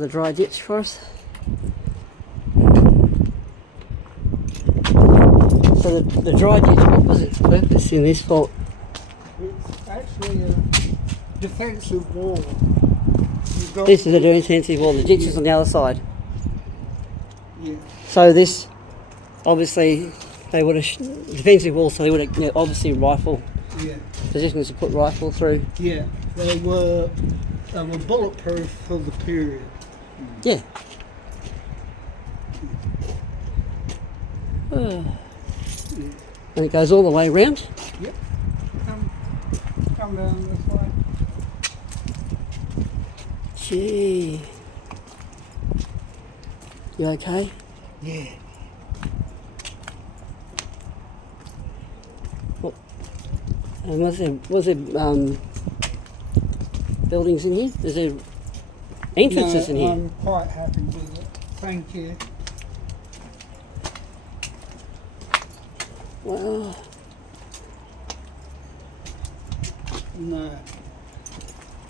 the dry ditch for us. So the dry ditch, what was its purpose in this fort? It's actually a defensive wall. This is a defensive wall, the ditch is on the other side. Yeah. So this, obviously, they would have, defensive wall, so they would have, obviously rifle positions to put rifle through. Yeah, they were bulletproof for the period. Yeah. And it goes all the way around? Yep. Come down this way. Gee. You okay? Yeah. What? And was there buildings in here? Is there entrances in here? I'm quite happy with it. Thank you. Well, No.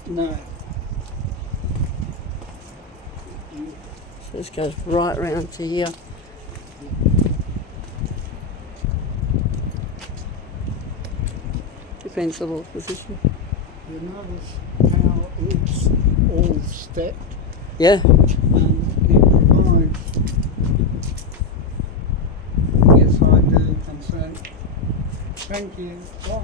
No. so this goes right round to here. Defensible position. You notice how it's all stepped Yeah. and it provides. Yes, I do consent. Thank you. Bye.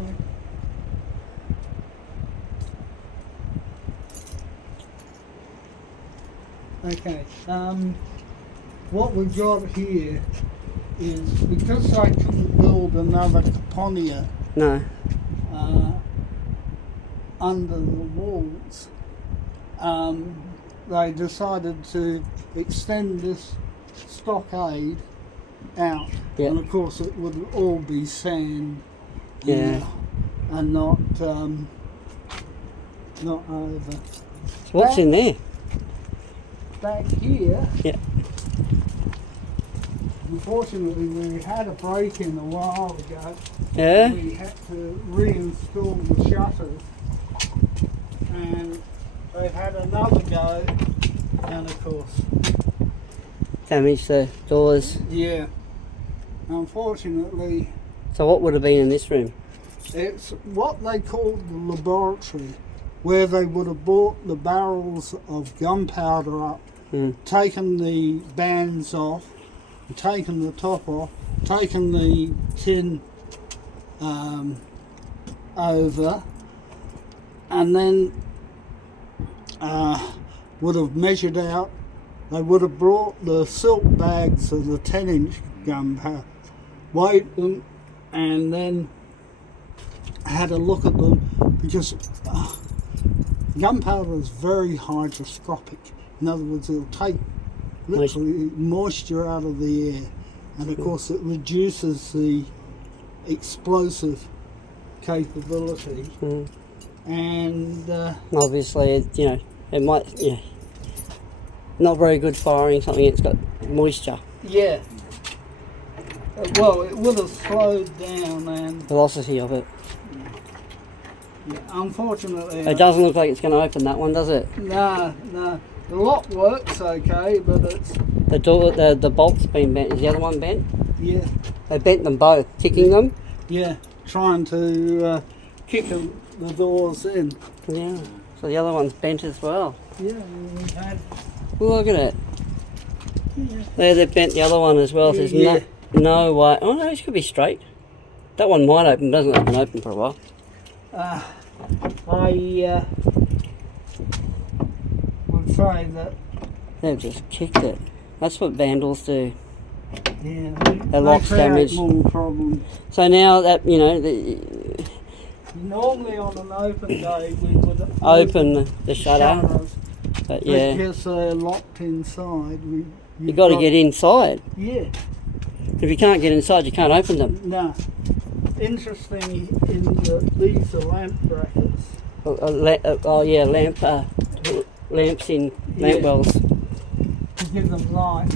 Okay, what we've got here is, because I couldn't build another caponia No. under the walls, they decided to extend this stockade out, Yeah. and of course it would all be sand, Yeah. and not over. So what's in there? Back here, Yeah. unfortunately, we had a break-in a while ago. Yeah. We had to reinstall the shutters, and they've had another go, and of course, Damage the doors. yeah, unfortunately, So what would have been in this room? it's what they called the laboratory, where they would have brought the barrels of gunpowder up, taken the bands off, taken the top off, taken the tin over, and then would have measured out. They would have brought the silk bags of the 10-inch gunpowder, weighed them, and then had a look at them, because gunpowder is very hygroscopic. In other words, it'll take literally moisture out of the air, and of course it reduces the explosive capability. And Obviously, it might, not very good firing something that's got moisture. yeah, well, it would have slowed down, and Velocity of it. unfortunately, It doesn't look like it's going to open that one, does it? no. The lock works okay, but it's, The door, the bolt's been bent. Is the other one bent? yeah, They bent them both, kicking them. yeah, trying to kick the doors in. Yeah. So the other one's bent as well. Yeah, we've had, Look at it. yeah. There, they bent the other one as well. There's Yeah. no way. Oh no, it should be straight. That one might open. Doesn't have been open for a while. I would say that, They've just kicked it. That's what vandals do. yeah, They locks create damage. more problems. So now that Normally on an open day we would open the shutter, shutters, but but yeah, because they're locked inside, you got to get inside. Yeah, If you can't get inside, you can't open them. no. Interesting, these are lamp brackets. Lamps in lamp wells. To give them light.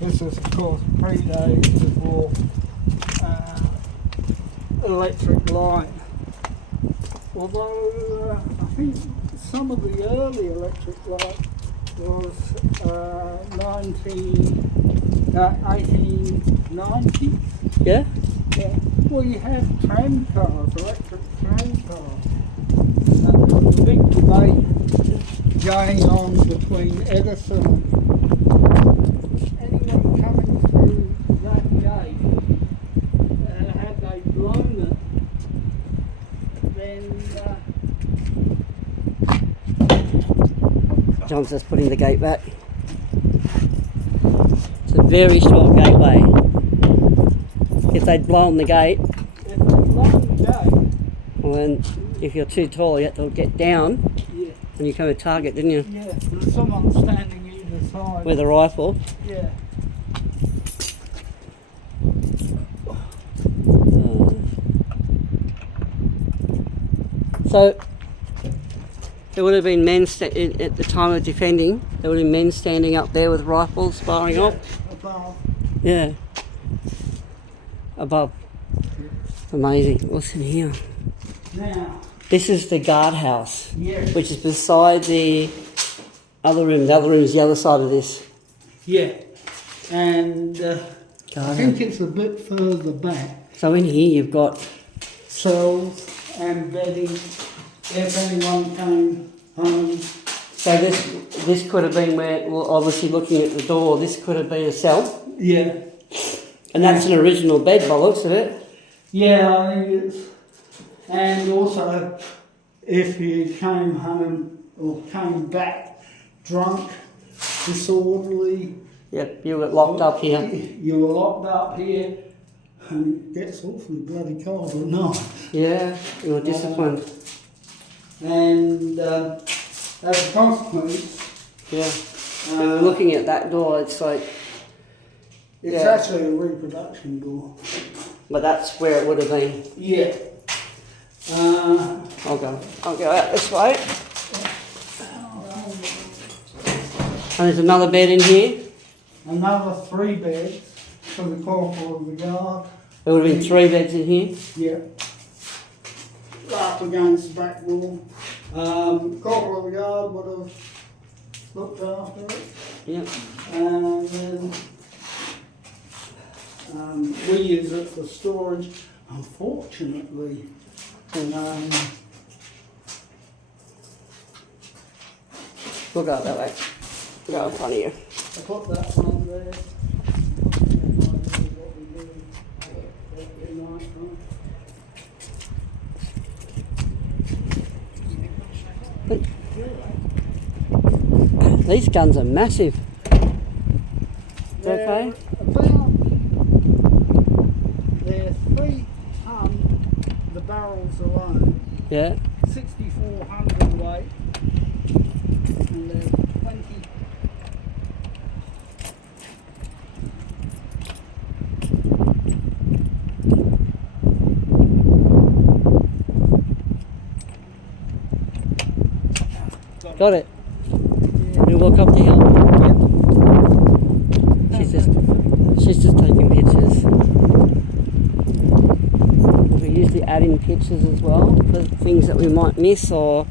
This is of course predates before electric light. Although I think some of the early electric light was 1890. Yeah? Yeah. Well, you have tram cars, electric tram cars. And there was a big debate going on between Edison and anyone coming through that gate. Had they blown it, then John's just putting the gate back. It's a very short gateway. If they'd blown the gate, well then, if you're too tall, you had to get down yeah, and you come a target, didn't you? yeah, there's someone standing either side. With a rifle. Yeah. So, there would have been men at the time of defending. There would have been men standing up there with rifles, firing off. Above. Yeah. Above. Amazing. What's in here? Now, This is the guardhouse, yes. which is beside the other room. The other room is the other side of this. Yeah. And I Guardhouse. think it's a bit further back. So in here you've got, Cells and bedding if anyone came home. so this could have been where, well, obviously looking at the door, this could have been a cell. Yeah. And that's an original bed by the looks of it. Yeah, I think it's. And also, if you came home or came back drunk, disorderly, Yep, you were locked up here. you were locked up here, and it gets awfully bloody cold at night. Yeah, you were disciplined. And as a consequence, Yeah. And looking at that door, it's like, it's yeah. actually a reproduction door. but that's where it would have been. Yeah. I'll go out this way. And there's another bed in here. Another 3 beds for the corporal of the guard. There would have been 3 beds in here. Yeah. Up against the back wall. Corporal of the guard would have looked after it. Yep. And then we use it for storage. Unfortunately, We'll go that way. Go in front of you. I put that one there. These guns are massive. Okay. They're 3 ton, the barrels alone, Yeah. 6,400 weight, and they're 20. Got it. We walk up the hill. She's just taking pictures. We usually add in pictures as well for things that we might miss, or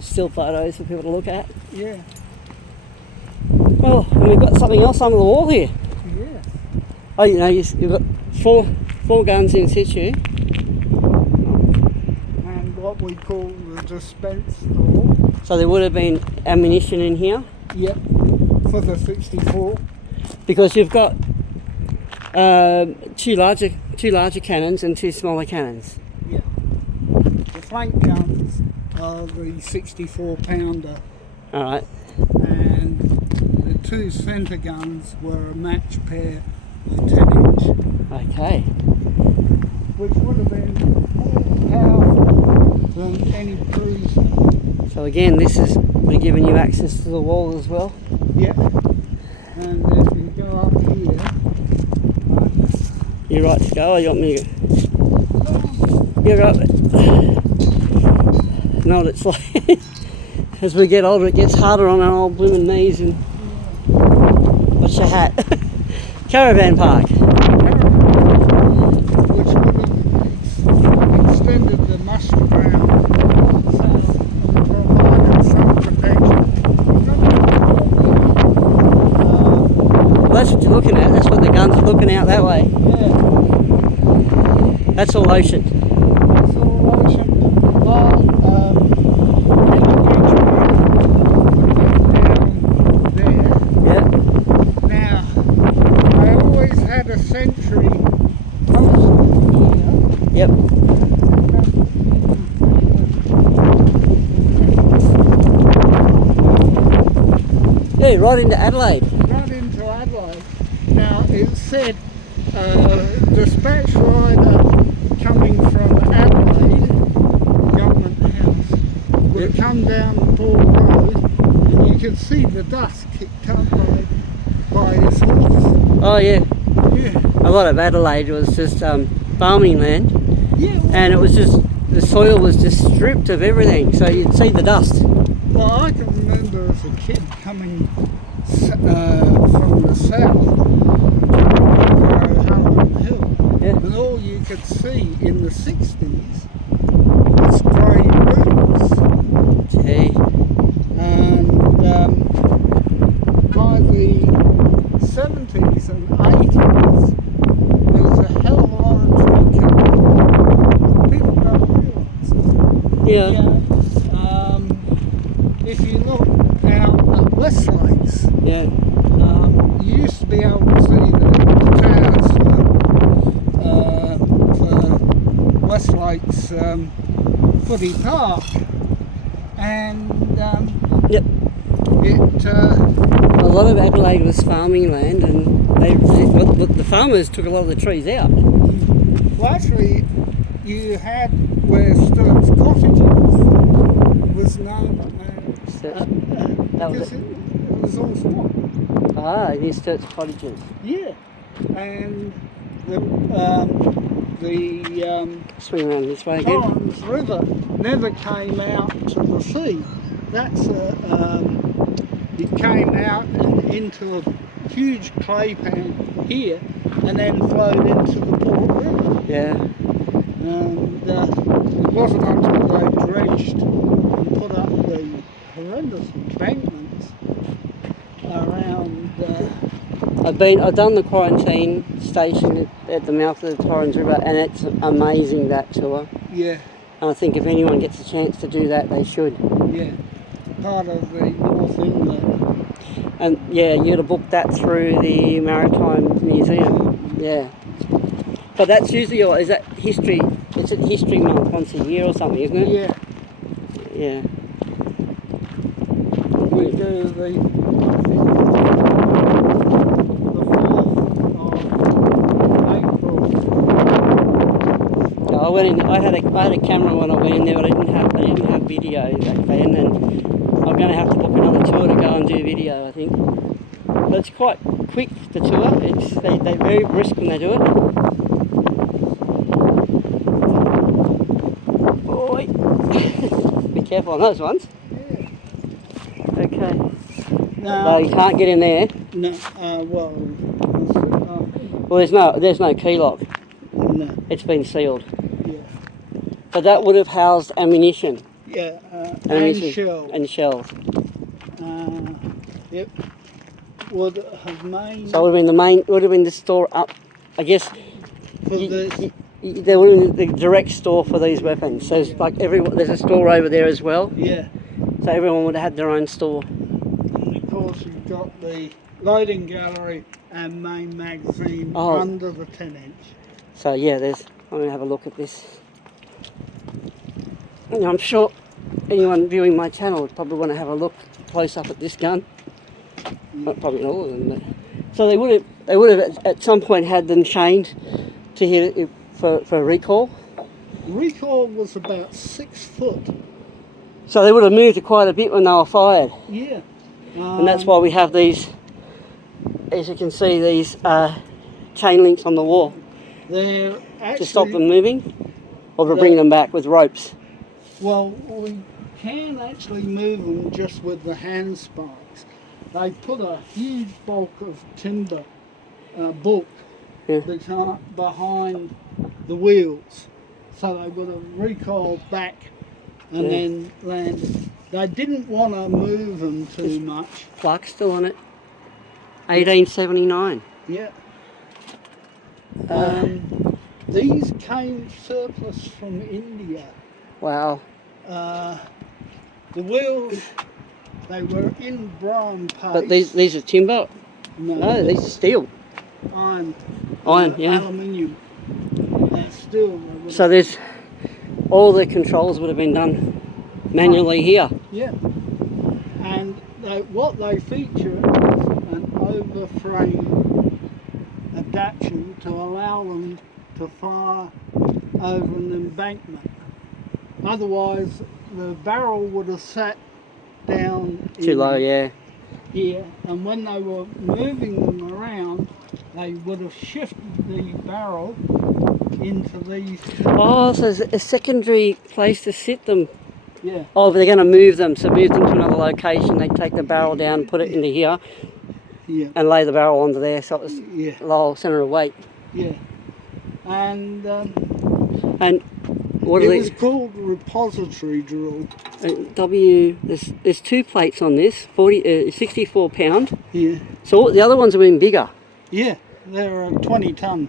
still photos for people to look at. Yeah. Oh, and we've got something else under the wall here. Yeah. Oh, you've got four guns in situ. And what we call the dispense store. So there would have been ammunition in here. Yep. For the 64. Because you've got two larger cannons and 2 smaller cannons. Yeah. The flank guns are the 64 pounder, All right. and the 2 centre guns were a match pair of 10 inch, Okay. which would have been more powerful than any cruiser. So again, this is we're giving you access to the wall as well. Yeah. And if you go up here, You right to go, or you want me to go? You're right. Know what it's like. As we get older, it gets harder on our old blooming knees. And what's your hat? Caravan park. which would have extended the muster ground, so provided some protection. that way. Yeah. That's all ocean. That's all ocean. Well, Yeah. now, I always had a sentry posted here. Yep. Yeah, right into Adelaide. Right into Adelaide. Now, it said dispatch rider coming from Adelaide, Government House, would come down the Port Road, and you could see the dust kicked up by his horse. Oh yeah. Yeah. A lot of Adelaide was just farming land, Yeah. and it was just, the soil was just stripped of everything, so you'd see the dust. Well, I can remember as a kid coming from the south, Hill, Yeah. and all you could see in the 60s was grey roofs. Gee. And by the 70s and 80s, there was a hell of a lot of tree cutting. People don't realise it. Yeah. If you look out at West Lakes, Yeah. you used to be able to see the towers for West Lakes Footy Park, and Yep. it A lot of Adelaide was farming land, and the farmers took a lot of the trees out. well, actually, you had where Stuart's cottages was known That was because it. it was all swamp. Ah, near Sturt's cottages. Yeah, and the Swing around this way again. Torrens River never came out to the sea. That's it came out into a huge clay pan here, and then flowed into the Port River. Yeah. And it wasn't until they dredged and put up the horrendous embankments around. I've done the quarantine station at the mouth of the Torrens River, and it's amazing, that tour. Yeah, And I think if anyone gets a chance to do that, they should. yeah, part of the North Inlet. And yeah, you'd have booked that through the Maritime Museum. Yeah. But that's usually, is that history? It's at History Month once a year or something, isn't it? Yeah, Yeah. we do the 4th of April. I went in. I had a camera when I went in there, but I didn't have video back then, and I'm going to have to book another tour to go and do video, I think. But it's quite quick, the tour. They're very brisk when they do it. Boy, be careful on those ones. Yeah. Okay. No, No, you can't get in there. no, Well, there's no key lock. no, It's been sealed. yeah, But that would have housed ammunition. yeah, and Ammunition shell. and shells. Yep, would have made So it would have been the store up, I guess. for this. There would have been the direct store for these weapons. So it's like there's a store over there as well. Yeah, So everyone would have had their own store. and of course you've got the loading gallery and main magazine under the 10-inch. So yeah, I'm going to have a look at this. And I'm sure anyone viewing my channel would probably want to have a look close up at this gun. Not probably all of them, but so they would have at some point had them chained to hit it for recall. Recoil was about 6 foot. So they would have moved it quite a bit when they were fired. Yeah. And that's why we have these, as you can see, these chain links on the wall they're actually, to stop them moving, or to bring them back with ropes. Well, we can actually move them just with the hand spikes. They put a huge bulk of timber, bulk, behind the wheels, so they would have recoiled back and then landed. They didn't want to move them too much. Plaque still on it. 1879. Yeah. These came surplus from India. Wow. The wheels, they were in Brian paste. But these are timber? No, these are steel. Iron. Yeah. Aluminium. That's steel. So there's all the controls would have been done manually here. Yeah. And what they feature is an overframe adaptation to allow them to fire over an embankment. Otherwise, the barrel would have sat down Too low, yeah. Here, and when they were moving them around, they would have shifted the barrel into these. Oh, so there's a secondary place to sit them. Yeah. Oh, if they're going to move them, so move them to another location, they take the barrel down, put it into here, Yeah. and lay the barrel onto there, so it's low centre of weight. Yeah. And what are it these? was called repository drill. There's two plates on this, 64 pound. Yeah. So the other ones have been bigger. Yeah, they're a 20 ton.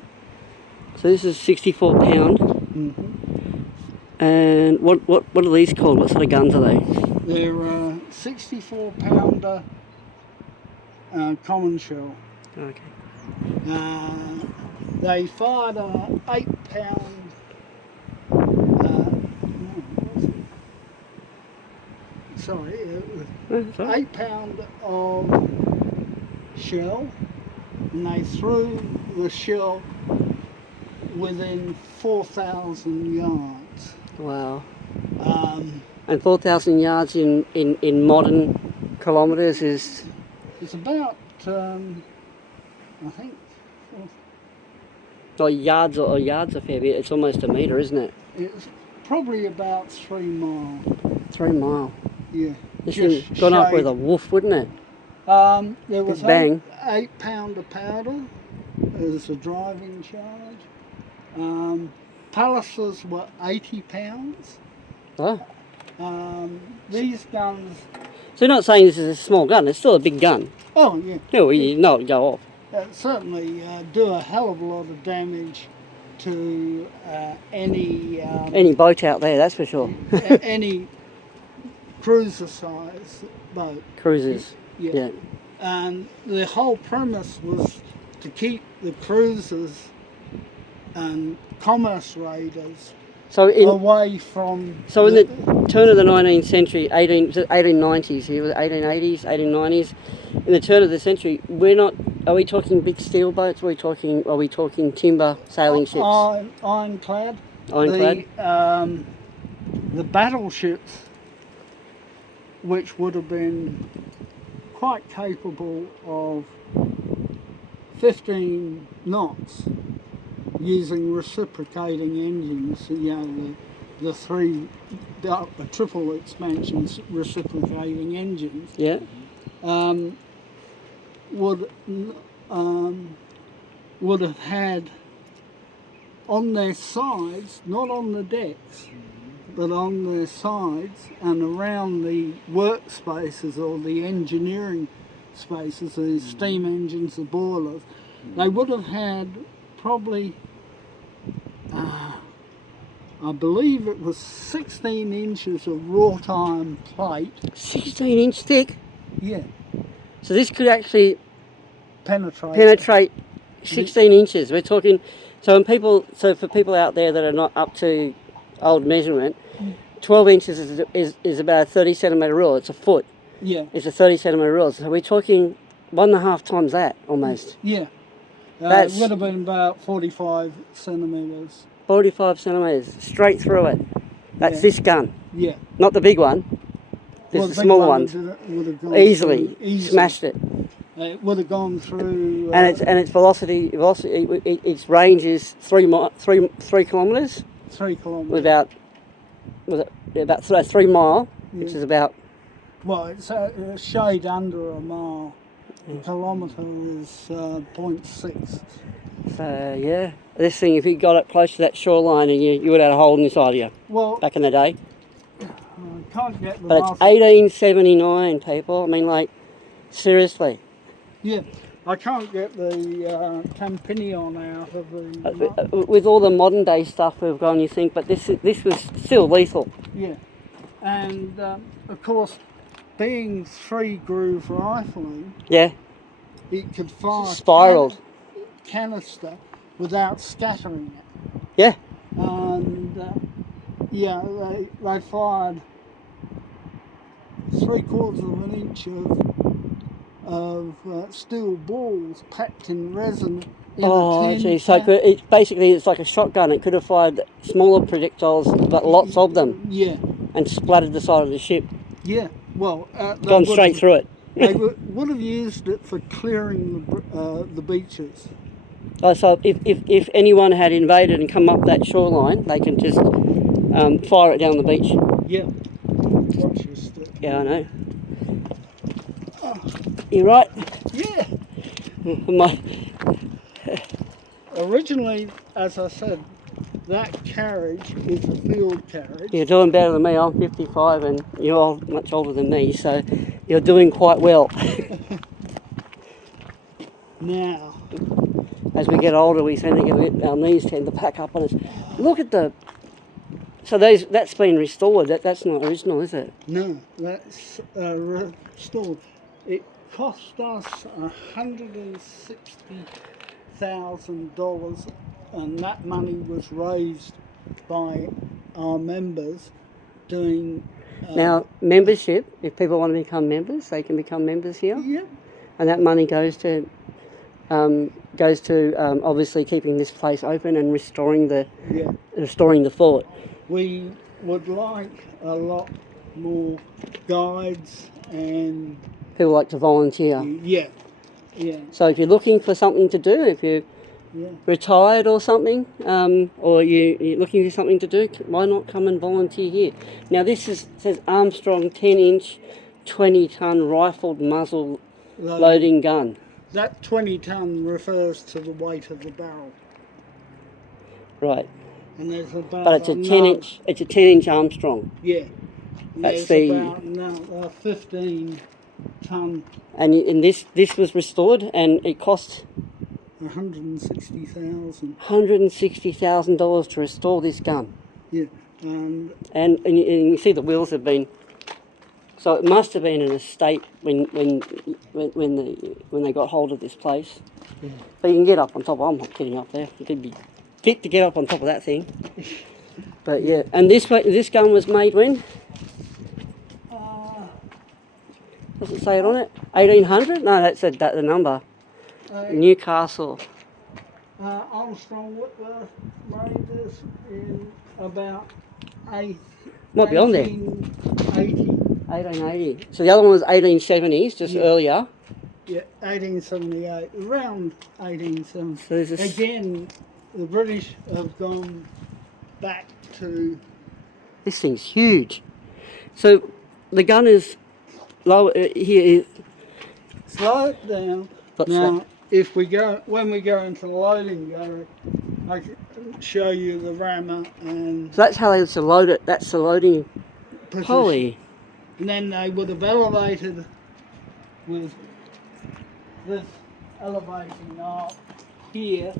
So this is 64 pound. Mm-hmm. And what are these called? What sort of guns are they? They're 64 pounder common shell. Okay. They fired a 8 pound. Sorry, it was 8 pound of shell, and they threw the shell within 4,000 yards. Wow. And 4,000 yards in modern kilometres is? It's about, I think. Oh, yards a fair bit. It's almost a metre, isn't it? It's probably about 3 mile. 3 mile. Yeah. This thing gone up with a woof, wouldn't it? There was bang. 8 pound of powder as a driving charge. Palaces were 80 pounds. Oh. These guns. So you're not saying this is a small gun? It's still a big gun. Oh yeah. No, you know it'll go off. Certainly do a hell of a lot of damage to any boat out there, that's for sure. any cruiser size boat. Cruisers. Yeah. And the whole premise was to keep the cruisers and commerce raiders away from. So in the turn of the 19th century, 1890s here, 1880s, 1890s, in the turn of the century, are we talking big steel boats? Are we talking timber sailing ships? Ironclad. Ironclad. The battleships, which would have been quite capable of 15 knots using reciprocating engines, the triple expansion reciprocating engines. Yeah. Would have had on their sides, not on the decks, but on their sides and around the workspaces or the engineering spaces, the steam engines, the boilers, they would have had probably, I believe it was 16 inches of wrought iron plate. 16 inch thick? Yeah. So this could actually penetrate 16 inches. We're talking, so for people out there that are not up to old measurement, 12 inches is about a 30 centimetre rule. It's a foot. Yeah. It's a 30 centimetre rule. So we're talking 1.5 times that almost. Yeah. It would have been about 45 centimetres. 45 centimetres, straight through it. That's this gun. Yeah. Not the big one. Just the small ones. Easily smashed it. It would have gone through. And its velocity, its range is 3 kilometres. 3 kilometres. About 3 mile, which is about. Well, it's a shade under a mile. A kilometre is 0.6. So yeah, this thing, if you got it close to that shoreline, and you would have had a hole inside of you. Well, back in the day. I can't get the. But it's 1879, people. I mean, like, seriously. Yeah. I can't get the Campinion out of the... With all the modern day stuff we've gone, you think, but this was still lethal. Yeah, and of course, being 3-groove rifling, yeah, it could fire spiraled canister without scattering it. Yeah, and yeah, they fired 3/4 of an inch of steel balls packed in resin. Oh, gee. So it's basically like a shotgun. It could have fired smaller projectiles, but lots of them. Yeah. And splattered the side of the ship. Yeah. Well, gone straight through it. They would have used it for clearing the beaches. Oh, so if anyone had invaded and come up that shoreline, they can just fire it down the beach. Yeah. Watch your stick. Yeah, I know. You right? Yeah. My... Originally, as I said, that carriage is a field carriage. You're doing better than me. I'm 55 and you're much older than me, so you're doing quite well. Now, as we get older, we tend to get our knees tend to pack up on us. Look at the... So that's been restored. That's not original, is it? No, that's restored. It cost us $160,000, and that money was raised by our members doing... now, membership, if people want to become members, they can become members here. Yep. And that money goes to obviously keeping this place open and restoring the fort. We would like a lot more guides and... people like to volunteer. Yeah, yeah. So if you're looking for something to do, if you're retired or something, or you're looking for something to do, why not come and volunteer here? Now this says Armstrong 10-inch, 20-ton rifled muzzle loading gun. That 20-ton refers to the weight of the barrel. Right. And there's about... But it's a 10-inch. It's a 10-inch Armstrong. Yeah. That's about 15-ton. And this was restored, and it cost $160,000. $160,000 to restore this gun. Yeah. And you see the wheels have been. So it must have been in a state when they got hold of this place. Yeah. But you can get up on top. I'm not getting up there. You could be fit to get up on top of that thing. But yeah, and this gun was made when? Does it say it on it? 1800? No, that said the number. Newcastle. Armstrong Whitworth made this in about might be on there. 1880. So the other one was 1870s, just earlier. Yeah, 1878, around 1870. So again, the British have gone back to... This thing's huge. So the gun is low here. Slow it down. Now, when we go into the loading gallery, I can show you the rammer and... So that's how they used to load it. That's the loading position. Holy. And then they would have elevated with this elevating up here,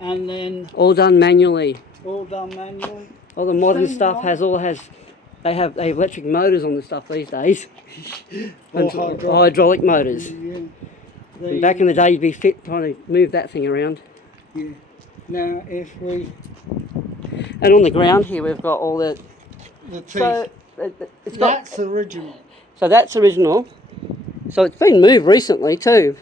and then... all done manually. All done manually. All the modern stuff they have electric motors on the stuff these days. And hydraulic motors. Yeah. Back in the day, you'd be fit trying to move that thing around. Yeah. Now, if we... And on the ground here, we've got all the teeth. So that's original. So that's original. So it's been moved recently too.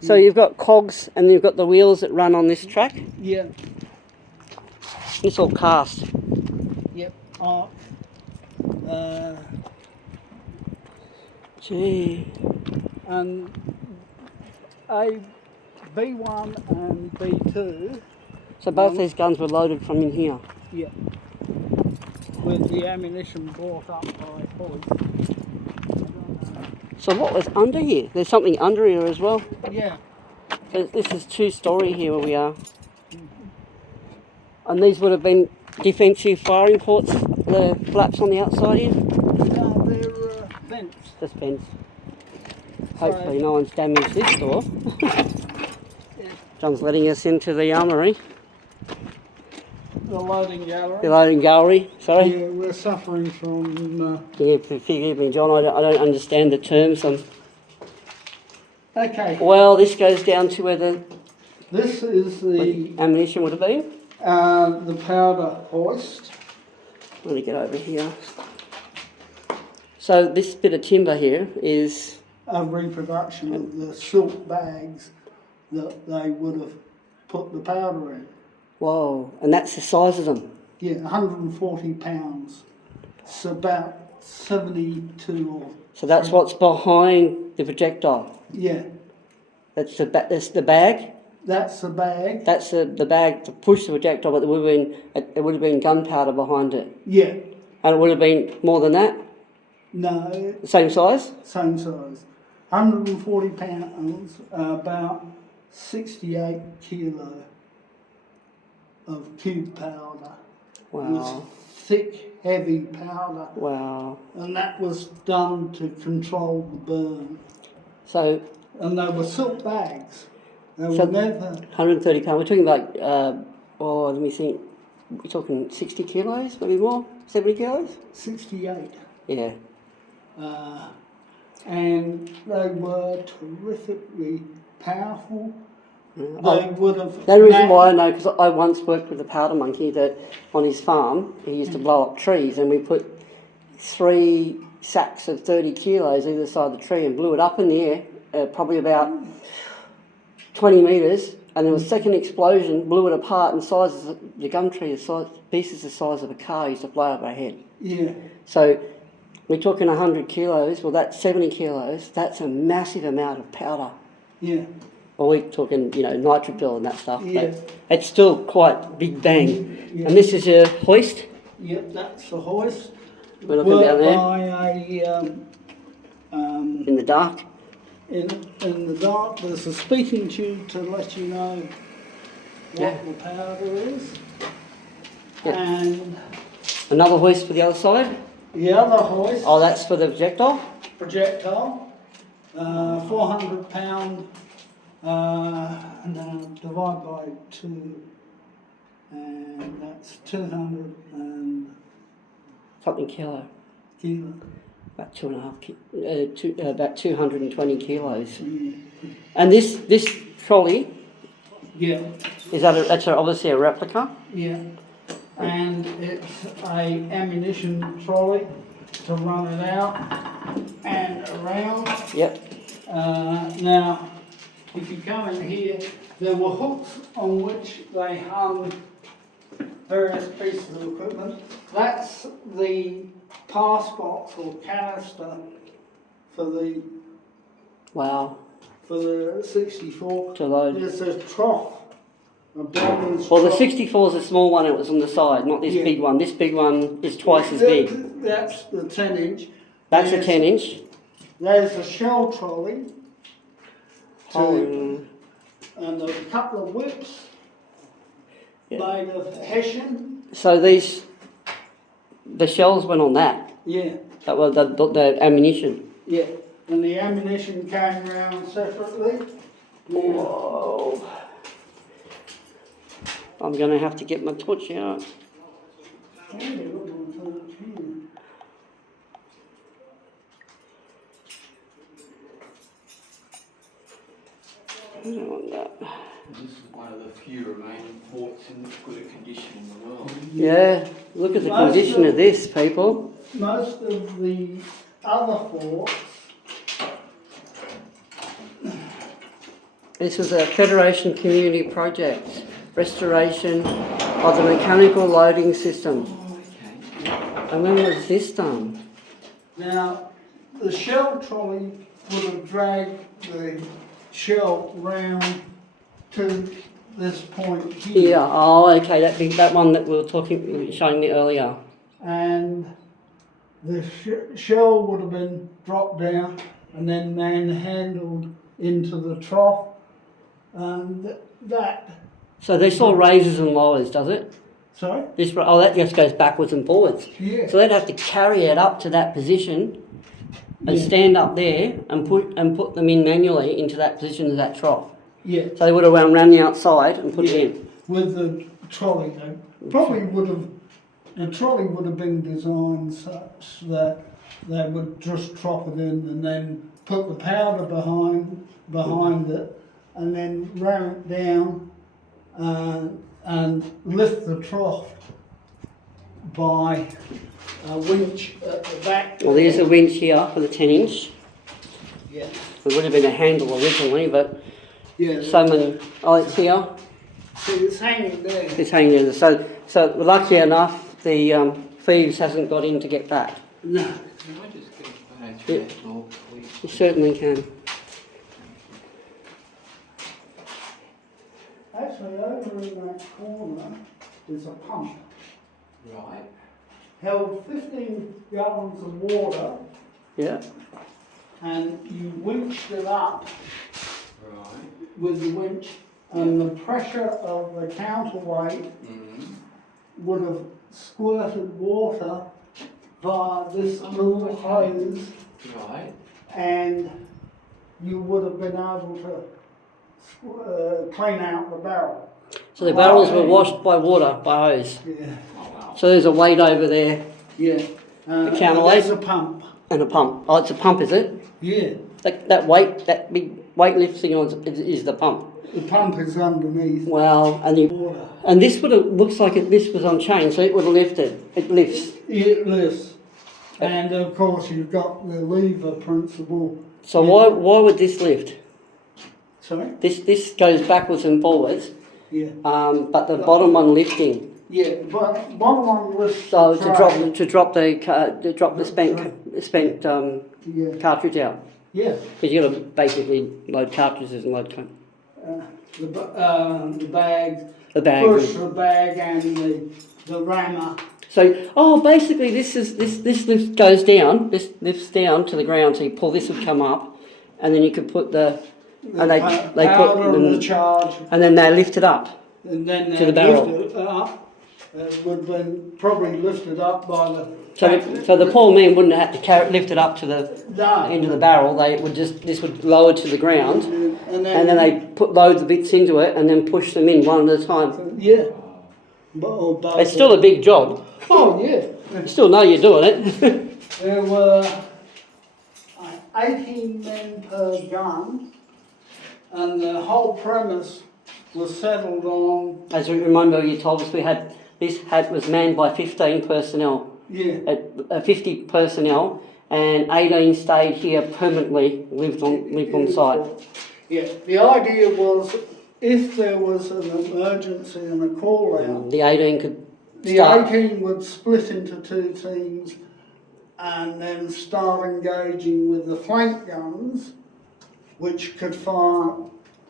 So you've got cogs and you've got the wheels that run on this track. Yeah. It's all cast. Yep. Gee. And B1 and B2. So both these guns were loaded from in here. Yeah. With the ammunition brought up by hoist. So what was under here? There's something under here as well? Yeah. So this is 2-story here where we are. Mm-hmm. And these would have been defensive firing ports, the flaps on the outside here? No, they're vents. Just vents. Hopefully no one's damaged this door. John's letting us into the armory. The loading gallery. The loading gallery, sorry. Yeah, we're suffering from... Yeah, forgive me, John, I don't understand the terms. Okay. Well, this goes down to where the This is the ammunition would have been. the powder hoist. Let me get over here. So this bit of timber here is... A reproduction of the silk bags that they would have put the powder in. Whoa, and that's the size of them? Yeah, 140 pounds. It's about 72 or... So that's what's behind the projectile? Yeah. That's the bag? That's the bag. That's the bag to push the projectile, but there would have been gunpowder behind it? Yeah. And it would have been more than that? No. The same size? Same size. 140 pounds, about 68 kilo of cube powder. Wow. It was thick, heavy powder. Wow. And that was done to control the burn. So... And they were silk bags. They were So never... 130 pounds. We're talking about, let me think, we're talking 60 kilos, maybe more? 70 kilos? 68. Yeah. And they were terrifically powerful. Yeah. They would have... The reason why I know, because I once worked with a powder monkey that on his farm, he used to blow up trees, and we put 3 sacks of 30 kilos either side of the tree and blew it up in the air, probably about 20 metres, and there was a second explosion, blew it apart, and the gum tree, pieces the size of a car used to blow up our head. Yeah. So we're talking 100 kilos, well that's 70 kilos, that's a massive amount of powder. Yeah. Well, we're talking, nitropil and that stuff, Yeah. but it's still quite big bang. Yeah. And this is your hoist? Yep, that's the hoist. We're looking down there. By In the dark? in the dark, there's a speaking tube to let you know what the powder is. Yeah. And Another hoist for the other side? the other hoist, Oh, that's for the projectile? 400 pound, and then divide by 2, and that's 200 and Something kilo. kilo. About 2.5, about 220 kilos. Mm. And this trolley, Yeah, that's obviously a replica? yeah. And it's a ammunition trolley to run it out and around. Yep. Now, if you come in here, there were hooks on which they hung various pieces of equipment. That's the pass box or canister for the Wow. 64. To load. There's a trough, a bronze Well, the trough. 64 is a small one, it was on the side, not this big one. This big one is twice as big. That's the 10 inch. That's a 10 inch. There's a shell trolley. Oh, And a couple of whips made of hessian. so the shells went on that. Yeah, That was the ammunition. yeah. And the ammunition came round separately. Whoa. I'm going to have to get my torch out. I don't want that. This is one of the few remaining forts in good a condition in the world. Yeah, look at the condition of this, people. Most of the other forts, This was a Federation community project, restoration of the mechanical loading system. Oh, okay. And when was this done? now the shell trolley would have dragged the shell round to this point here. Yeah, oh, okay, that one that we were showing me earlier. And the shell would have been dropped down and then manhandled into the trough, and that. So they saw raises and lowers, does it? Sorry? That just goes backwards and forwards. Yeah. So they'd have to carry it up to that position and stand up there and put them in manually into that position of that trough. Yeah. So they would have run round the outside and put it in. With the trolley, the trolley would have been designed such that they would just drop it in and then put the powder behind it, and then ram it down and lift the trough by a winch at the back. Well, there's a winch here for the 10-inch. Yeah. It would have been a handle originally, but Yeah. someone, it's here. So it's hanging there. It's hanging there. So lucky enough, the thieves hasn't got in to get that. No. Can I just go through that door, please? You certainly can. Actually, over in that corner is a pump. Right. Held 15 gallons of water, Yeah. and you winched it up Right. with the winch, and the pressure of the counterweight would have squirted water via this little hose, Right. and you would have been able to clean out the barrel. So the barrels were washed by water, by hose. Yeah. Oh, wow. So there's a weight over there Yeah. The counterweight? There's a pump. and a pump. Oh, it's a pump, is it? Yeah. That weight, that big weight thing on is the pump. The pump is underneath Well, water. and this would have looks like this was on chain, so it would have lifted. It lifts. It lifts. And of course you've got the lever principle. So why would this lift? Sorry? This goes backwards and forwards, Yeah. but the bottom one lifting. Yeah, but bottom one lifts. So the to drop the spent Yeah. cartridge out, Yeah. because you got to basically load cartridges and load The bag. the bag. Push the bag and the rammer. So basically this lift goes down. This lifts down to the ground. So you pull this would come up, and then you could put they powder put and the charge. and then they lift it up. And then To the barrel. lift it up. It would have been probably lifted up by the. So the poor men wouldn't have to lift it up to the No. end of the barrel. This would lower to the ground, And and then they put loads of bits into it and then push them in one at a time. Yeah. It's still a big job. Oh yeah. You still know you're doing it. There were 18 men per gun, and the whole premise was settled on. As we remember, you told us this was manned by 15 personnel. Yeah. 50 personnel, and 18 stayed here permanently, lived on site. Yeah. The idea was, if there was an emergency and a call out, The 18 could the start. 18 would split into two teams and then start engaging with the flank guns, which could fire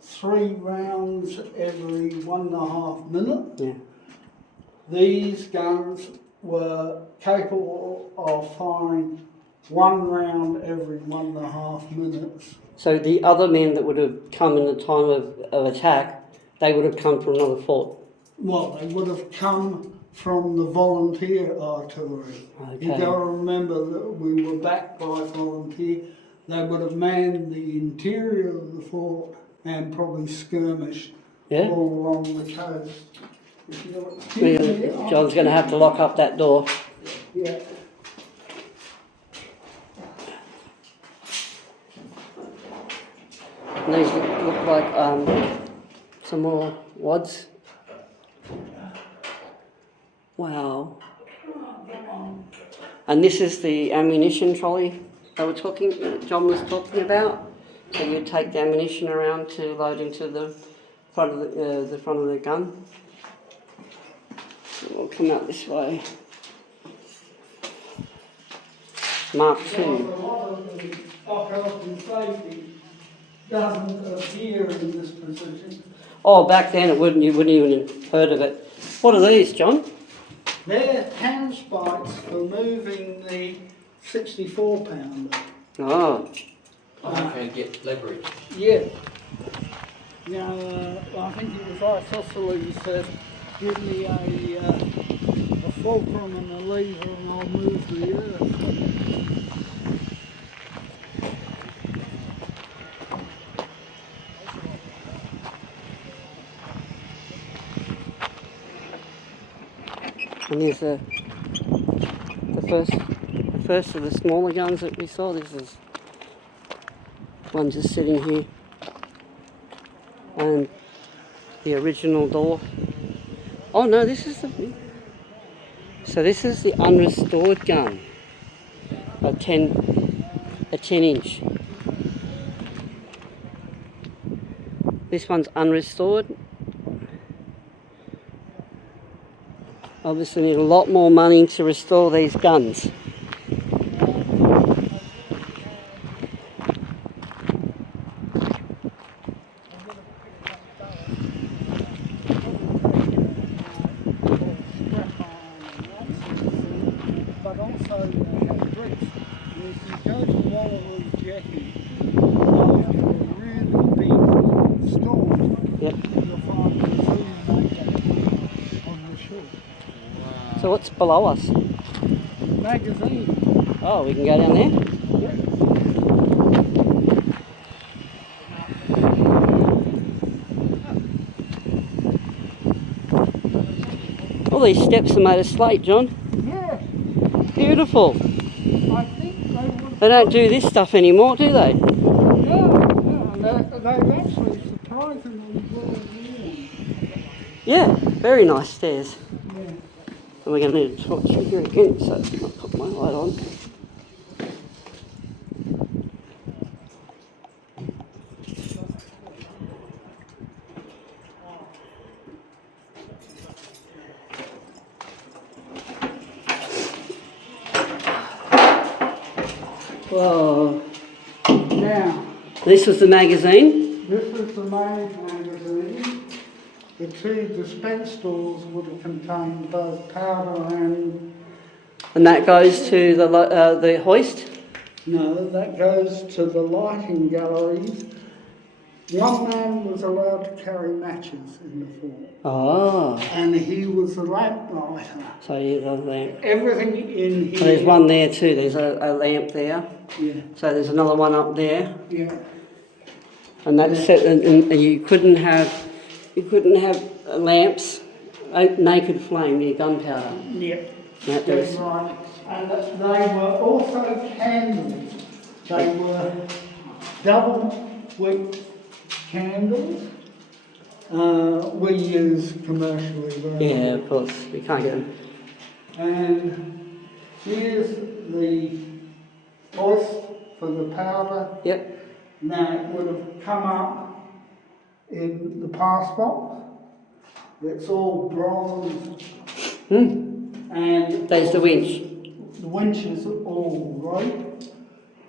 3 rounds every 1.5 minutes. Yeah. These guns were capable of firing 1 round every 1.5 minutes. So the other men that would have come in the time of attack, they would have come from another fort. Well, they would have come from the volunteer artillery. Okay. You've got to remember that we were backed by volunteer. They would have manned the interior of the fort and probably skirmished Yeah? all along the coast. If you'll excuse me, John's going to have to lock up that door. Yeah. And these look like some more wads. Wow. And this is the ammunition trolley John was talking about. So you take the ammunition around to load into the front of the front of the gun. We'll come out this way. Mark II. A lot of the health and safety doesn't appear in this position. Oh, back then you wouldn't even have heard of it. What are these, John? They're hand spikes for moving the 64 pounder. Oh, Okay, get leverage. Yeah. Now, I think it was Isosceles said, give me a fulcrum and a lever and I'll move the earth. And here's the first of the smaller guns that we saw. This is one just sitting here. And the original door. Oh no, this is the... So this is the unrestored gun. A 10 inch. This one's unrestored. Obviously need a lot more money to restore these guns. But also they have bricks. And if you go to Wallaroo Jetty, after a really big storm, Yep. you'll find the magazine on the shore. So what's below us? Magazine. Oh, we can go down there? Yeah. All these steps are made of slate, John. Yeah. Beautiful. I think they would. They don't do this stuff anymore, do they? Yeah. They've actually surprisingly well worn. Yeah, very nice stairs. Yeah. And we're going to need a torch here again, so I'll put my light on. Whoa. Now, This was the magazine. this is the main magazine. The two dispense doors would have contained both powder and... And that goes to the hoist. No, that goes to the lighting galleries. One man was allowed to carry matches in the fort. Oh, And he was the lamp lighter. so yeah, the lamp. Everything in here... So there's one there too. There's a lamp there. Yeah, So there's another one up there. yeah. And that's it. And you couldn't have lamps, naked flame near gunpowder. Yeah, That that's was, right. And they were also candles. They were double wick candles. We use commercially very yeah, well. of course. We can't get them. And here's the hoist for the powder. Yep. Now it would have come up in the pass box. It's all bronze. And There's the winch. the winch is all right.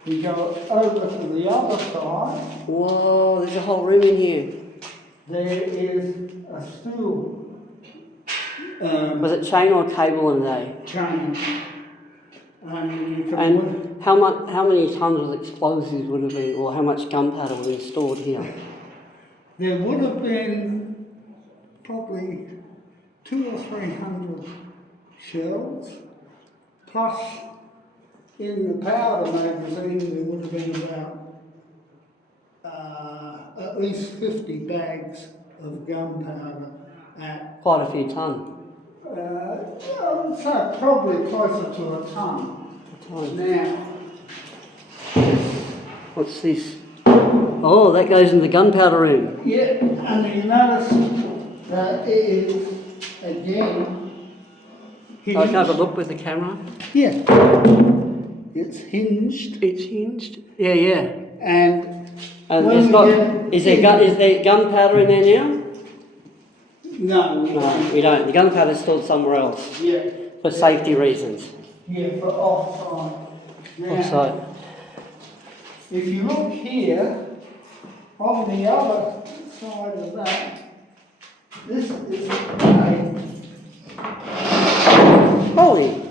We go over to the other side. Whoa, there's a whole room in here. There is a stool. Was it chain or cable in there? Chain. And you can And how many tons of explosives would have been, or how much gunpowder would have been stored here? there would have been probably 200 or 300 shells, plus in the powder magazine there would have been about at least 50 bags of gunpowder at Quite a few ton. I would say probably closer to a ton. Now, What's this? Oh, that goes in the gunpowder room. yeah, and you notice that it is again hinged. I can have a look with the camera. Yeah, it's hinged, It's hinged. Yeah, yeah. and And when it's we got. get Is there gunpowder in there now? no, No, we don't. The gunpowder's stored somewhere else yeah, for safety reasons. yeah, for offside. Now, Offside. if you look here, on the other side of that, this is a Holy.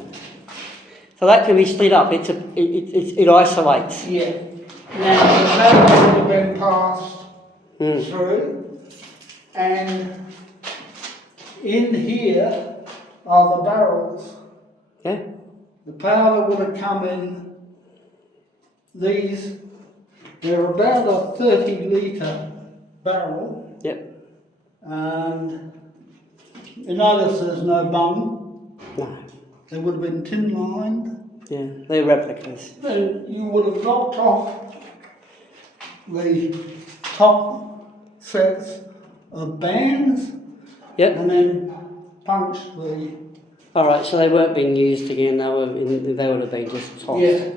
So that can be split up. It isolates. yeah. Now the powder would have been passed Mm. through, and in here are the barrels. Yeah. The powder would have come in these. They're about a 30-litre barrel, Yep. and you notice there's no bung. No. They would have been tin lined. Yeah, they're replicas. Then you would have dropped off the top sets of bands Yep. and then punched the. All right, so they weren't being used again. They would have been just tossed. Yeah.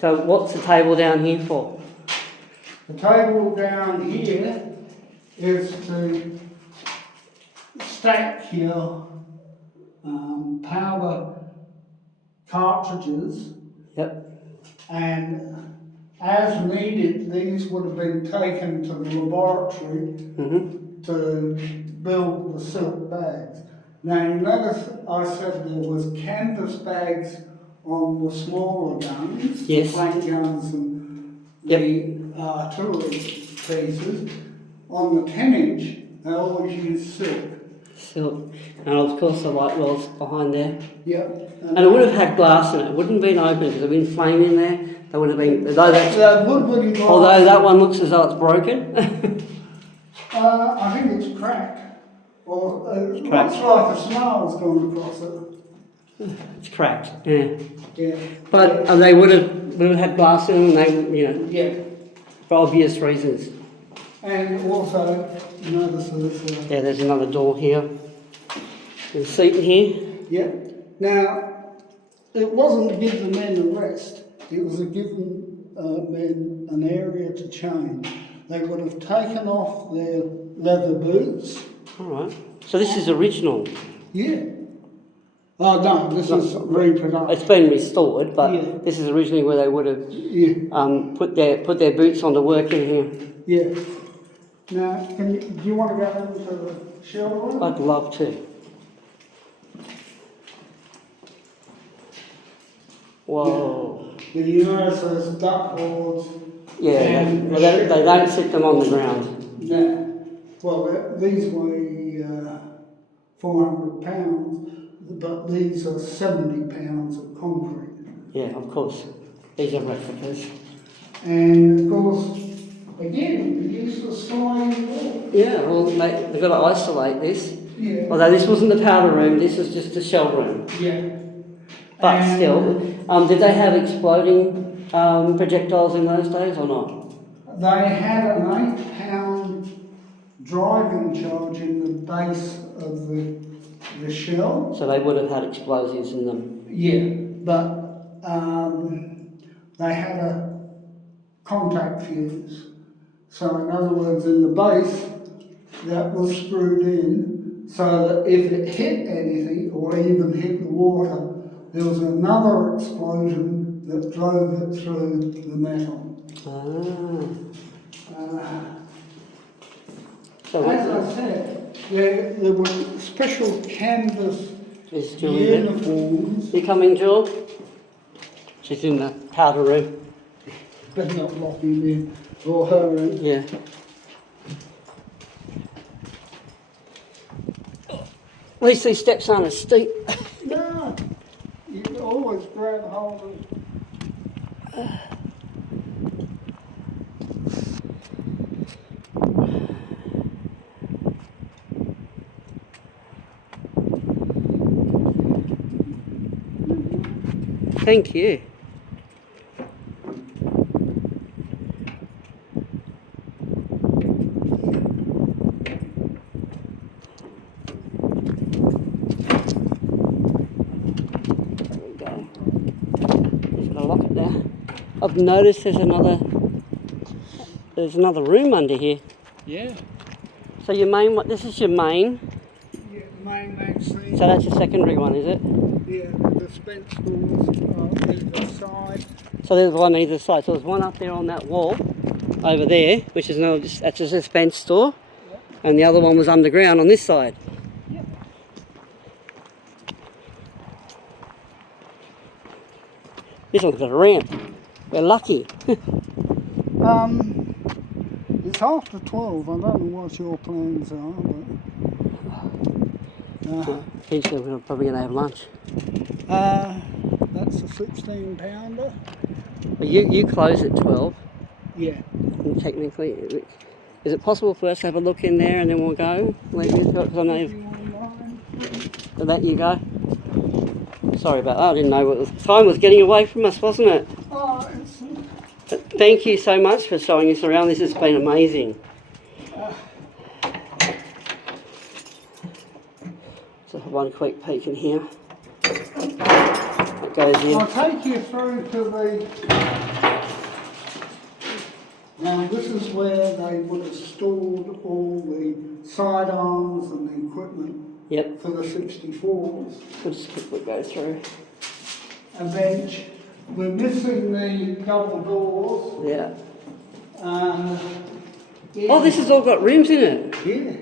So what's the table down here for? The table down here is to stack your powder cartridges, Yep. and as needed, these would have been taken to the laboratory to build the silk bags. Now you notice I said there was canvas bags on the smaller guns, Yes. flank guns and Yep. the artillery pieces. On the 10-inch, they always use silk. Silk. And of course the light wells behind there. Yep. And it would have had glass in it. It wouldn't have been open because there would have been flame in there. There would have been, although that one looks as though it's broken. I think it's cracked. Or it cracked. looks like a snail's gone across it. It's cracked. Yeah. Yeah. But they would have had glass in them. And they, Yeah. for obvious reasons. And also, notice there's Yeah, there's another door here. There's a seat in here. yeah. Now, it wasn't to give the men a rest. It was to give men an area to change. They would have taken off their leather boots. All right. So this is original. Yeah. Oh no, this is reproduction. It's been restored, but Yeah. this is originally where they would have Yeah. put their boots on to work in here. Yeah. Now, do you want to go into the shell room? I'd love to. Whoa. The universe duck boards. Yeah, and they don't sit them on the ground. No. Well, these weigh 400 pounds, but these are 70 pounds of concrete. Yeah, of course. These are replicas. And of course, again, the use of sliding wall. Yeah, well, they've got to isolate this. Yeah. Although this wasn't the powder room, this was just the shell room. Yeah. But And still, did they have exploding projectiles in those days or not? they had an 8-pound driving charge in the base of the shell. So they would have had explosives in them. Yeah, but they had a contact fuse. So in other words, in the base, that was screwed in so that if it hit anything or even hit the water, there was another explosion that drove it through the metal. So As I said, there were special canvas is Julie there? uniforms. You coming, Jill? She's in the powder room. Better not lock him in, or her in. Yeah. At least these steps aren't as steep. No, you can always grab hold of. Thank you. There we go. Just gotta lock it there. I've noticed there's another room under here. Yeah. So your main one, this is your main. Yeah, main magazine. So that's your secondary one, is it? Yeah, the dispense doors on either side. So there's one on either side. So there's one up there on that wall over there, which is that's a dispense store, and the other one was underground on this side. Yep. This one's got a ramp. We're lucky. It's after 12. I don't know what your plans are, but. Eventually we're probably going to have lunch. That's a 16-pounder. But you close at 12. Yeah. And technically, is it possible for us to have a look in there and then we'll go? Because I know If you want mine. let you go. Sorry about that. I didn't know what time was getting away from us, wasn't it? Oh, But thank you so much for showing us around. This has been amazing. So one quick peek in here. That goes in. I'll take you through to the... Now this is where they would have stored all the sidearms and the equipment Yep. for the 64s. We'll just quickly go through. A bench. We're missing the double doors. Yeah. Yeah. Oh, this has all got rooms in it. Yeah.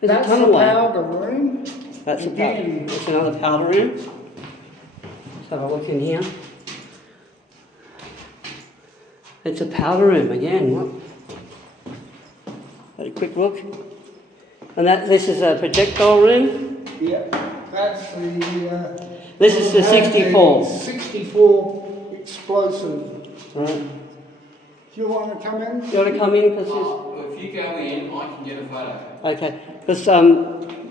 There's That's a the tunnel powder room. That's a powder. Again. That's another powder room. Let's have a look in here. It's a powder room again. What? Had a quick look. And this is a projectile room. Yeah, that's the... This is the 64. 64 explosive. Right. Do you want to come in? You want to come in? Cause Well, if you go in, I can get a photo. okay, because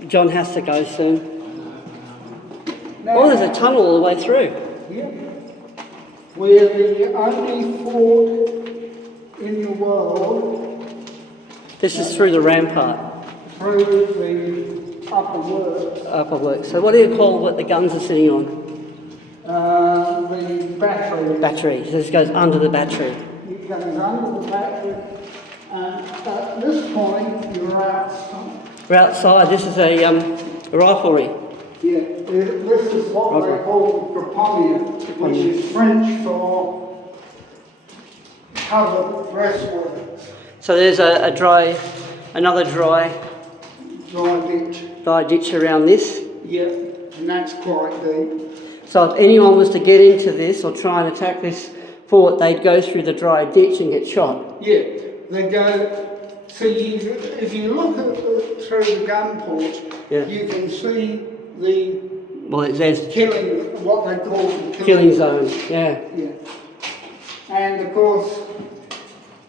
John has to go soon. Now, Oh, there's a tunnel all the way through. Yeah. We're the only fort in the world This is through the rampart. through the upper works. Upper work. So what do you call what the guns are sitting on? The battery. Battery. So this goes under the battery. It goes under the battery. At this point, you're outside. We're outside. This is a riflery. Yeah, this is what they call proponent, which is French for covered breastworks, So there's another dry dry ditch. ditch around this. Yeah, and that's quite deep. So if anyone was to get into this or try and attack this fort, they'd go through the dry ditch and get shot. Yeah, they go. So if you look through the gun porch, Yeah. you can see the Well, there's killing, what they call the killing zone. Yeah. Yeah. And of course,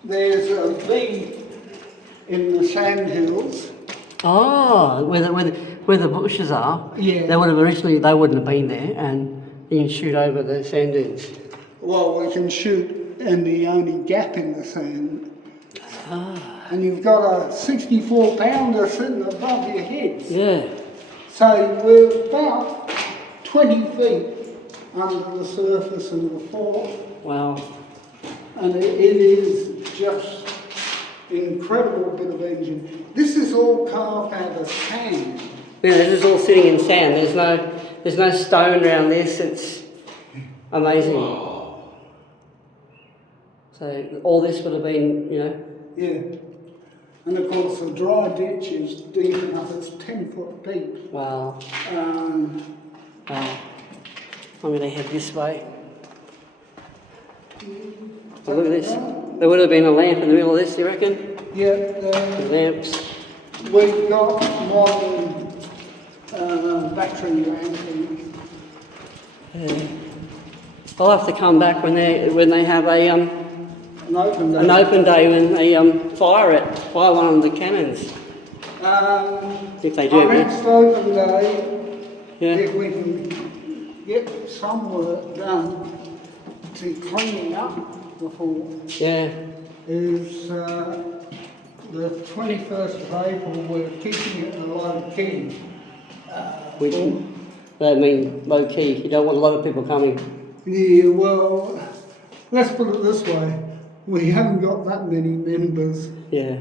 there's a V in the sandhills. Oh, where the bushes are. Yeah. They wouldn't have been there, and you can shoot over the sand dunes. Well, we can shoot in the only gap in the sand. Ah. And you've got a 64 pounder sitting above your head. Yeah. So we're about 20 feet under the surface of the fort. Wow. And it is just incredible bit of engine. This is all carved out of sand. Yeah, this is all sitting in sand. There's no stone around this. It's amazing. So all this would have been, Yeah. And of course the dry ditch is deep enough, it's 10 foot deep. wow. Um, Wow. I'm going to head this way. Oh, look at this. There would have been a lamp in the middle of this, you reckon? yeah, Lamps. we've got modern battery lamps. I'll have to come back when they have An open an open day when they fire one of the cannons. If they do, Our yeah. next open day, Yeah. if we can get some work done to cleaning up the fort, Yeah. is the 21st of April. We're keeping it a low key. Which, I mean, low key. You don't want a lot of people coming. Yeah, well, let's put it this way. We haven't got that many members Yeah.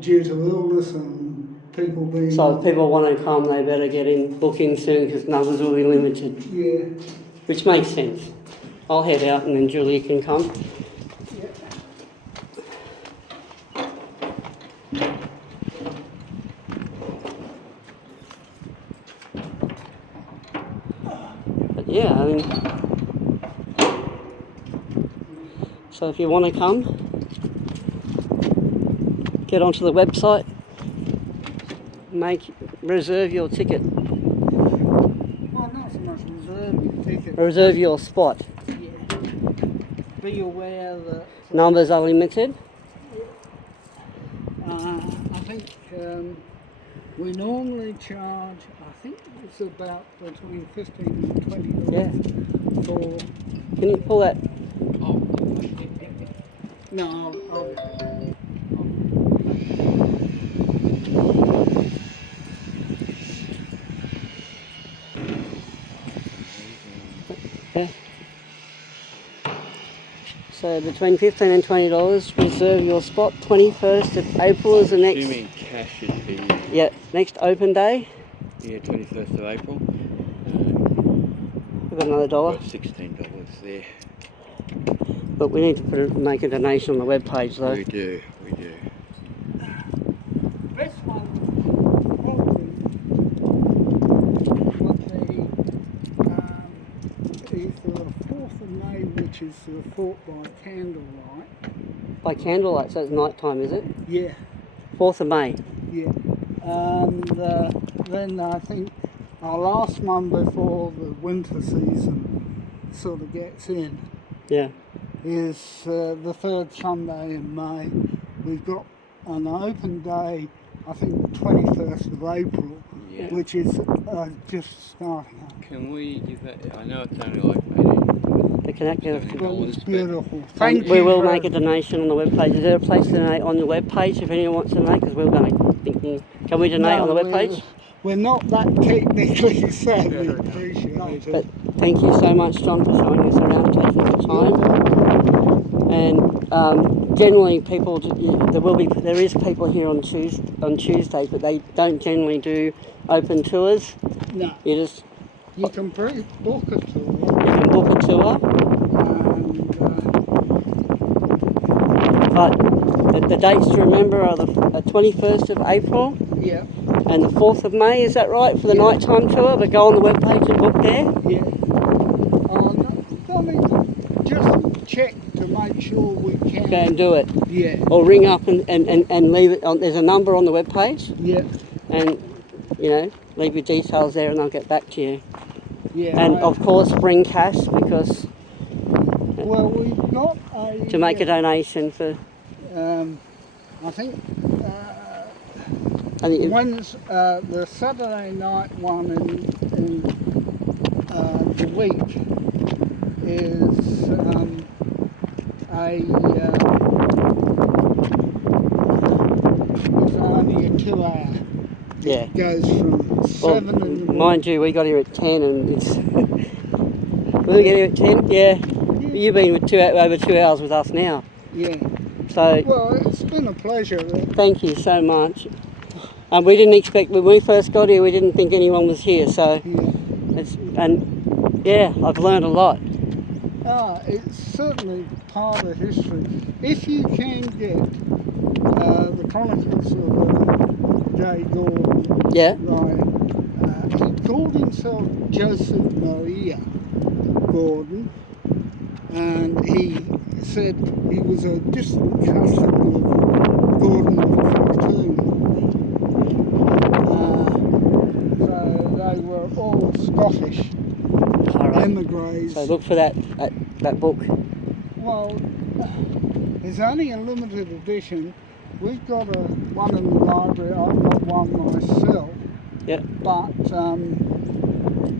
due to illness and people being... So if people want to come, they better get in booking soon because numbers will be limited. Yeah. Which makes sense. I'll head out and then Julia can come. But yeah, I mean, so if you want to come, get onto the website, reserve your ticket, Well, not so much reserve your ticket. reserve your spot. Yeah. Be aware that Numbers are limited. I think we normally charge, I think it's about between $15 and $20 Yeah. for. Can you pull that? Oh, No, Yeah. So between $15 and $20, reserve your spot. 21st of April is the next. assuming cash should be, Yeah, next open day. yeah, 21st of April. We've got another dollar, Got $16 there. but we need to make a donation on the web page though. We do. this one probably is the 4th of May, which is the fort by candlelight. By candlelight, so it's night time, is it? Yeah, 4th of May. yeah. And then I think our last one before the winter season sort of gets in Yeah. is the third Sunday in May. We've got an open day, I think the 21st of April, Yeah. which is just starting up. Can we give that? I know it's only like 18. The connector. Well, it's beautiful. And Thank we you will for- make a donation on the web page. Is there a place to donate on the web page if anyone wants to donate? Because we're going to thinking, can we donate on the web page? We're not that technically savvy. Appreciate it. But thank you so much, John, for showing us around, taking the time. And generally, people there is people here on Tuesdays, but they don't generally do open tours. No, You just you can book a tour, you can book a tour, and but the dates to remember are the 21st of April yeah, and the 4th of May. Is that right for the Yeah. nighttime tour? But go on the web page and book there. yeah. Just check to make sure we can. Go and do it, Yeah, or ring up and leave it on. There's a number on the web page, yeah, and leave your details there, and they'll get back to you. yeah. And of course, bring cash because well, we've got a to make a donation for. I think I think when's the Saturday night one in the week is it's only a 2 hour. yeah. Goes from 7 in the morning. Mind you, we got here at 10, and it's. We get here at 10. Yeah. You've been with over 2 hours with us now, Yeah. so Well, it's been a pleasure. thank you so much. We didn't expect when we first got here. We didn't think anyone was here, so Yeah. I've learned a lot. It's certainly part of history. If you can get the Chronicles of J. Gordon, Yeah. right, he called himself Joseph Maria Gordon, and he said he was a distant cousin of Gordon of Khartoum. So they were all Scottish All right. emigres. So look for that book. Well, it's only a limited edition. We've got one in the library. I've got one myself. Yeah. But I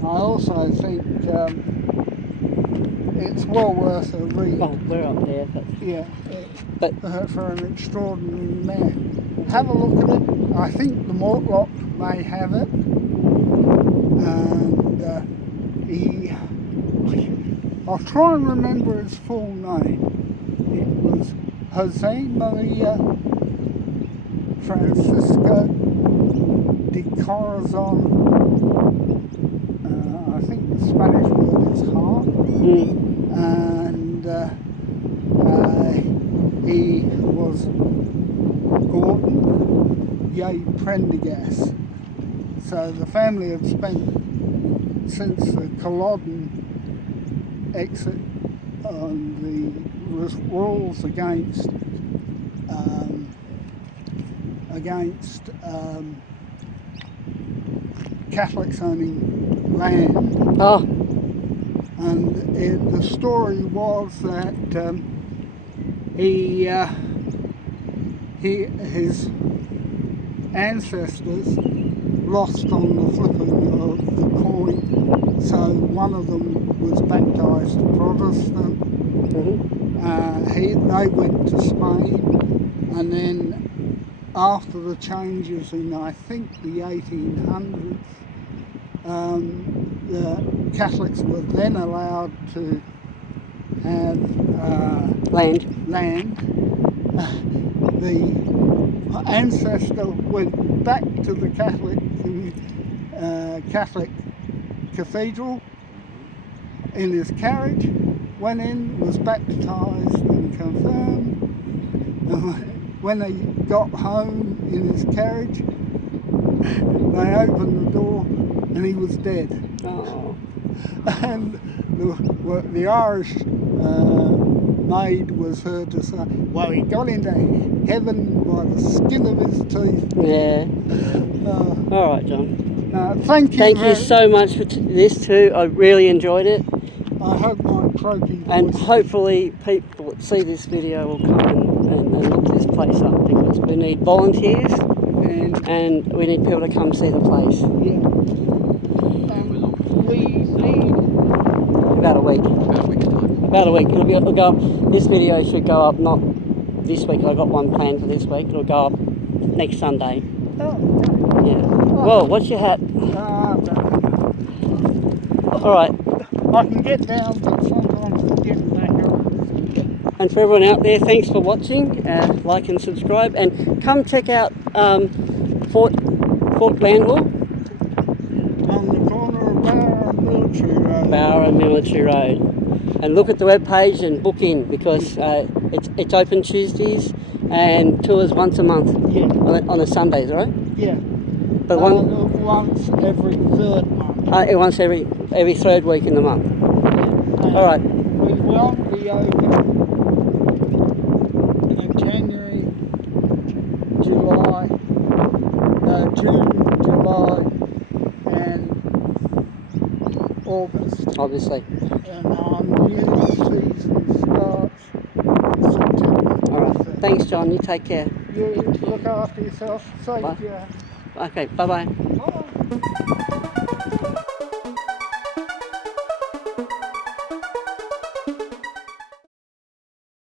also think it's well worth a read. Oh, we're up there, but Yeah, But- for an extraordinary man. Have a look at it. I think the Mortlock may have it. And I'll try and remember his full name. It was Jose Maria Francisco de Corazon. I think the Spanish word is heart. And he was Gordon Ye Prendergast. So the family had spent since the Culloden exit on the rules against Catholics owning land. oh, And the story was that his ancestors lost on the flipping of the coin. So one of them was baptised Protestant. They went to Spain, and then after the changes in, I think, the 1800s, the Catholics were then allowed to have land. The ancestor went back to the Catholic cathedral in his carriage, went in, was baptised and confirmed. When they got home in his carriage, they opened the door and he was dead. Oh. And the Irish maid was heard to say, well, he got into heaven by the skin of his teeth. Yeah. All right, John. Thank you. Thank you so much for this too. I really enjoyed it. I hope my croaky voice... And hopefully people that see this video will come and look this place up, because we need volunteers and we need people to come see the place. Yeah. We need... About a week. About a week. It'll go up. This video should go up not this week. I've got one planned for this week. It'll go up next Sunday. Oh. Yeah. Well, what's your hat? All right. I can get down, but sometimes I get back up. And for everyone out there, thanks for watching. Like and subscribe, and come check out Fort Glanville. On the corner of Barra and Military Road. Barra and Military Road. And look at the webpage and book in, because it's open Tuesdays and tours once a month. Yeah. On a Sundays, right? Yeah. But once every third month. Once every third week in the month. And all right. We won't be open in January, July, June, July, and August. Obviously. And our new season starts in September. All right. Thanks, John. You take care. You look after yourself. Safe, Bye. yeah. Okay. Bye-bye. Bye.